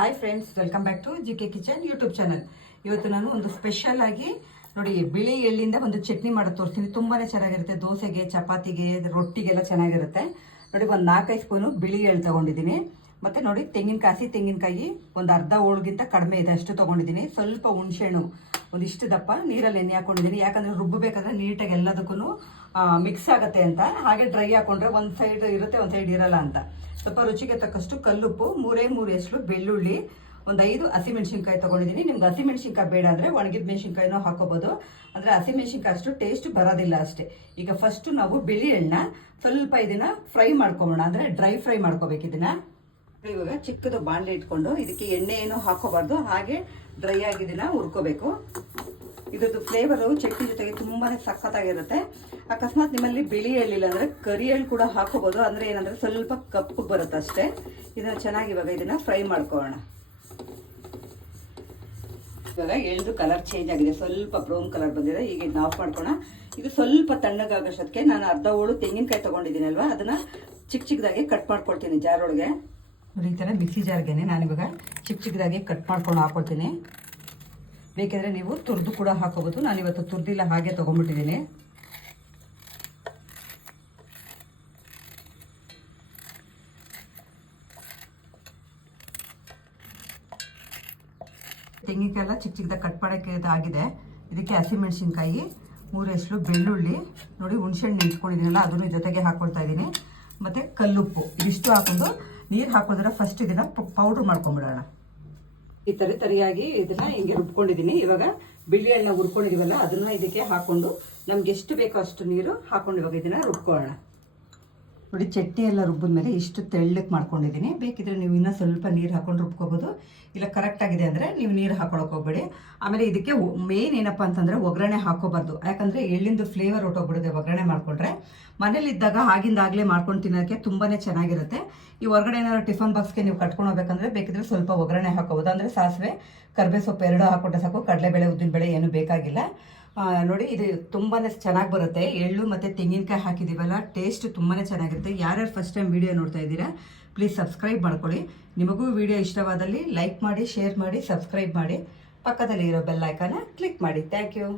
Hi friends, welcome back to G K kitchen YouTube channel. ಇವತ್ತು ನಾನು ಒಂದು special ಆಗಿ ನೋಡಿ ಬಿಳಿ ಎಳ್ಳಿಂದ ಒಂದು ಚಟ್ನಿ ಮಾಡೋದು ತೋರಿಸ್ತೀನಿ. ತುಂಬಾನೇ ಚೆನ್ನಾಗಿರುತ್ತೆ. ದೋಸೆಗೆ, ಚಪಾತಿಗೆ, ರೊಟ್ಟಿಗೆಲ್ಲ ಚೆನ್ನಾಗಿರುತ್ತೆ. ನೋಡಿ ಒಂದು 4-5 ಸ್ಪೂನು ಬಿಳಿ ಎಳ್ಳು ತಗೊಂಡಿದ್ದೀನಿ. ಮತ್ತೆ ನೋಡಿ ತೆಂಗಿನಕಾಯಿ ಒಂದು ಅರ್ಧ ಹೋಳ್ಗಿಂತ ಕಡಿಮೆ ಇದೆ, ಅಷ್ಟು ತಗೊಂಡಿದ್ದೀನಿ. ಸ್ವಲ್ಪ ಹುಣಸೆಹಣ್ಣು ಒಂದಿಷ್ಟು ದಪ್ಪ ನೀರಲ್ಲಿ ನೆನೆ ಹಾಕೊಂಡಿದ್ದೀನಿ. ಯಾಕಂದ್ರೆ ರುಬ್ಬಬೇಕಾದ್ರೆ ನೀಟಾಗಿ ಎಲ್ಲದಕ್ಕೂ ಮಿಕ್ಸ್ ಆಗುತ್ತೆ ಅಂತ. ಹಾಗೆ ಡ್ರೈ ಹಾಕೊಂಡ್ರೆ ಒಂದು ಸೈಡ್ ಇರುತ್ತೆ, ಒಂದು ಸೈಡ್ ಇರಲ್ಲ ಅಂತ. ಸ್ವಲ್ಪ ರುಚಿಗೆ ತಕ್ಕಷ್ಟು ಕಲ್ಲುಪ್ಪು, 3 ಎಸಳು ಬೆಳ್ಳುಳ್ಳಿ, ಒಂದು 5 ಹಸಿಮೆಣಸಿನ್ಕಾಯಿ ತಗೊಂಡಿದ್ದೀನಿ. ನಿಮ್ಗೆ ಹಸಿಮೆಣಸಿನ್ಕಾಯಿ ಬೇಡ ಅಂದರೆ ಒಣಗಿದ ಮೆಣಸಿನ್ಕಾಯಿನೂ ಹಾಕೋಬೋದು. ಅಂದರೆ ಹಸಿಮೆಣಸಿನ್ಕಾಯಿ ಅಷ್ಟು ಟೇಸ್ಟ್ ಬರೋದಿಲ್ಲ ಅಷ್ಟೇ. ಈಗ ಫಸ್ಟು ನಾವು ಬಿಳಿ ಎಳ್ಳನ್ನ ಸ್ವಲ್ಪ ಇದನ್ನ ಫ್ರೈ ಮಾಡ್ಕೊಬೋಣ, ಅಂದರೆ ಡ್ರೈ ಫ್ರೈ ಮಾಡ್ಕೋಬೇಕು ಇದನ್ನ. ಇವಾಗ ಚಿಕ್ಕದು ಬಾಣಲೆ ಇಟ್ಕೊಂಡು ಇದಕ್ಕೆ ಎಣ್ಣೆ ಏನು ಹಾಕೋಬಾರ್ದು, ಹಾಗೆ ಡ್ರೈ ಆಗಿದ್ದನ್ನ ಹುರ್ಕೋಬೇಕು. ಇದ್ರದ್ದು ಫ್ಲೇವರು ಚಟ್ನಿ ಜೊತೆಗೆ ತುಂಬಾನೇ ಸಖತ್ತಾಗಿರುತ್ತೆ. ಅಕಸ್ಮಾತ್ ನಿಮ್ಮಲ್ಲಿ ಬಿಳಿ ಎಳ್ಳಿಲ್ಲ ಅಂದ್ರೆ ಕರಿ ಎಳ್ಳು ಕೂಡ ಹಾಕೋಬಹುದು. ಅಂದ್ರೆ ಏನಂದ್ರೆ ಸ್ವಲ್ಪ ಕಪ್ಪು ಬರುತ್ತೆ ಅಷ್ಟೇ. ಇದನ್ನ ಚೆನ್ನಾಗಿ ಇವಾಗ ಇದನ್ನ ಫ್ರೈ ಮಾಡ್ಕೊಳ್ಳೋಣ. ಇವಾಗ ಎಳ್ಳು ಕಲರ್ ಚೇಂಜ್ ಆಗಿದೆ, ಸ್ವಲ್ಪ ಬ್ರೌನ್ ಕಲರ್ ಬಂದಿದೆ. ಈಗ ಇದನ್ನ ಆಫ್ ಮಾಡ್ಕೋಣ. ಇದು ಸ್ವಲ್ಪ ತಣ್ಣಗಾಗೋಷ್ಟಕ್ಕೆ ನಾನು ಅರ್ಧ ಹೋಳು ತೆಂಗಿನಕಾಯಿ ತಗೊಂಡಿದ್ದೀನಿ ಅಲ್ವಾ, ಅದನ್ನ ಚಿಕ್ಕದಾಗಿ ಕಟ್ ಮಾಡ್ಕೊಳ್ತೀನಿ ಜಾರ್ ಒಳಗೆ. ಈ ತರ ಮಿಕ್ಸಿ ಜಾರ್ಗೆನೆ ನಾನಿವಾಗ ಚಿಕ್ಕದಾಗಿ ಕಟ್ ಮಾಡ್ಕೊಂಡು ಹಾಕೊಳ್ತೀನಿ. ಬೇಕಿದ್ರೆ ನೀವು ತುರ್ದು ಕೂಡ ಹಾಕೋಬಹುದು. ನಾನಿವತ್ತು ತುರ್ದಿಲ್ಲ, ಹಾಗೆ ತಗೊಂಡ್ಬಿಟ್ಟಿದ್ದೀನಿ. ತೆಂಗಿನಕಾಯಿ ಚಿಕ್ಕದಾಗಿ ಕಟ್ ಮಾಡೋಕ್ಕೆ ಆಗಿದೆ. ಇದಕ್ಕೆ ಹಸಿಮೆಣಸಿನ್ಕಾಯಿ, 3 ಎಸಳು ಬೆಳ್ಳುಳ್ಳಿ, ನೋಡಿ ಹುಣಸೆಹಣ್ಣು ಇಟ್ಕೊಂಡಿದ್ದೀನಲ್ಲ ಅದನ್ನು ಜೊತೆಗೆ ಹಾಕೊಳ್ತಾ ಇದ್ದೀನಿ. ಮತ್ತು ಕಲ್ಲುಪ್ಪು ಇದಿಷ್ಟು ಹಾಕೊಂಡು ನೀರು ಹಾಕೋದ್ರೆ ಫಸ್ಟ್ ಇದನ್ನ ಪೌಡ್ರ್ ಮಾಡ್ಕೊಂಡ್ಬಿಡೋಣ. ಈ ತರಿಯಾಗಿ ಇದನ್ನ ಹಿಂಗೆ ರುಬ್ಕೊಂಡಿದ್ದೀನಿ. ಇವಾಗ ಬಿಳಿ ಎಳ್ಳನ್ನ ಹುರ್ಕೊಂಡಿದೀವಲ್ಲ ಅದನ್ನ ಇದಕ್ಕೆ ಹಾಕೊಂಡು ನಮ್ಗೆ ಎಷ್ಟು ಬೇಕೋ ಅಷ್ಟು ನೀರು ಹಾಕೊಂಡು ಇವಾಗ ಇದನ್ನ ರುಬ್ಕೊಳ್ಳೋಣ. ನೋಡಿ ಚಟ್ನಿ ಎಲ್ಲ ರುಬ್ಬಿದ್ಮೇಲೆ ಇಷ್ಟು ತೆಳ್ಳಕ್ಕೆ ಮಾಡ್ಕೊಂಡಿದ್ದೀನಿ. ಬೇಕಿದ್ರೆ ನೀವು ಇನ್ನೂ ಸ್ವಲ್ಪ ನೀರು ಹಾಕೊಂಡು ರುಬ್ಕೋಬೋದು. ಇಲ್ಲ ಕರೆಕ್ಟ್ ಆಗಿದೆ ಅಂದರೆ ನೀವು ನೀರು ಹಾಕೊಳಕ್ಕೆ ಹೋಗ್ಬೇಡಿ. ಆಮೇಲೆ ಇದಕ್ಕೆ ಮೇನ್ ಏನಪ್ಪ ಅಂತಂದರೆ ಒಗ್ಗರಣೆ ಹಾಕೋಬಾರ್ದು. ಯಾಕಂದರೆ ಎಳ್ಳಿಂದು ಫ್ಲೇವರ್ ಹೊಟ್ಟೋಗ್ಬಿಡುತ್ತೆ ಒಗ್ಗರಣೆ ಮಾಡ್ಕೊಂಡ್ರೆ. ಮನೇಲಿದ್ದಾಗ ಆಗಿಂದಾಗಲೇ ಮಾಡ್ಕೊಂಡು ತಿನ್ನೋಕ್ಕೆ ತುಂಬಾ ಚೆನ್ನಾಗಿರುತ್ತೆ. ಈ ಹೊರಗಡೆ ಏನಾದ್ರು ಟಿಫನ್ ಬಾಕ್ಸ್ಗೆ ನೀವು ಕಟ್ಕೊಂಡು ಹೋಗ್ಬೇಕಂದ್ರೆ ಬೇಕಿದ್ರೆ ಸ್ವಲ್ಪ ಒಗ್ಗರಣೆ ಹಾಕೋಬೋದು. ಅಂದರೆ ಸಾಸಿವೆ, ಕರಿಬೇವು ಸೊಪ್ಪು 2 ಹಾಕೊಂಡ್ರೆ ಸಾಕು. ಕಡಲೆಬೇಳೆ, ಉದ್ದಿನಬೇಳೆ ಏನು ಬೇಕಾಗಿಲ್ಲ. ನೋಡಿ ಇದು ತುಂಬಾ ಚೆನ್ನಾಗಿ ಬರುತ್ತೆ. ಎಳ್ಳು ಮತ್ತು ತೆಂಗಿನಕಾಯಿ ಹಾಕಿದ್ದೀವಲ್ಲ, ಟೇಸ್ಟ್ ತುಂಬಾ ಚೆನ್ನಾಗಿರುತ್ತೆ. ಯಾರ್ಯಾರು ಫಸ್ಟ್ ಟೈಮ್ ವಿಡಿಯೋ ನೋಡ್ತಾ ಇದ್ದೀರಾ ಪ್ಲೀಸ್ ಸಬ್ಸ್ಕ್ರೈಬ್ ಮಾಡ್ಕೊಳ್ಳಿ. ನಿಮಗೂ ವಿಡಿಯೋ ಇಷ್ಟವಾದಲ್ಲಿ ಲೈಕ್ ಮಾಡಿ, ಶೇರ್ ಮಾಡಿ, ಸಬ್ಸ್ಕ್ರೈಬ್ ಮಾಡಿ. ಪಕ್ಕದಲ್ಲಿ ಇರೋ ಬೆಲ್ ಐಕಾನ ಕ್ಲಿಕ್ ಮಾಡಿ. Thank you.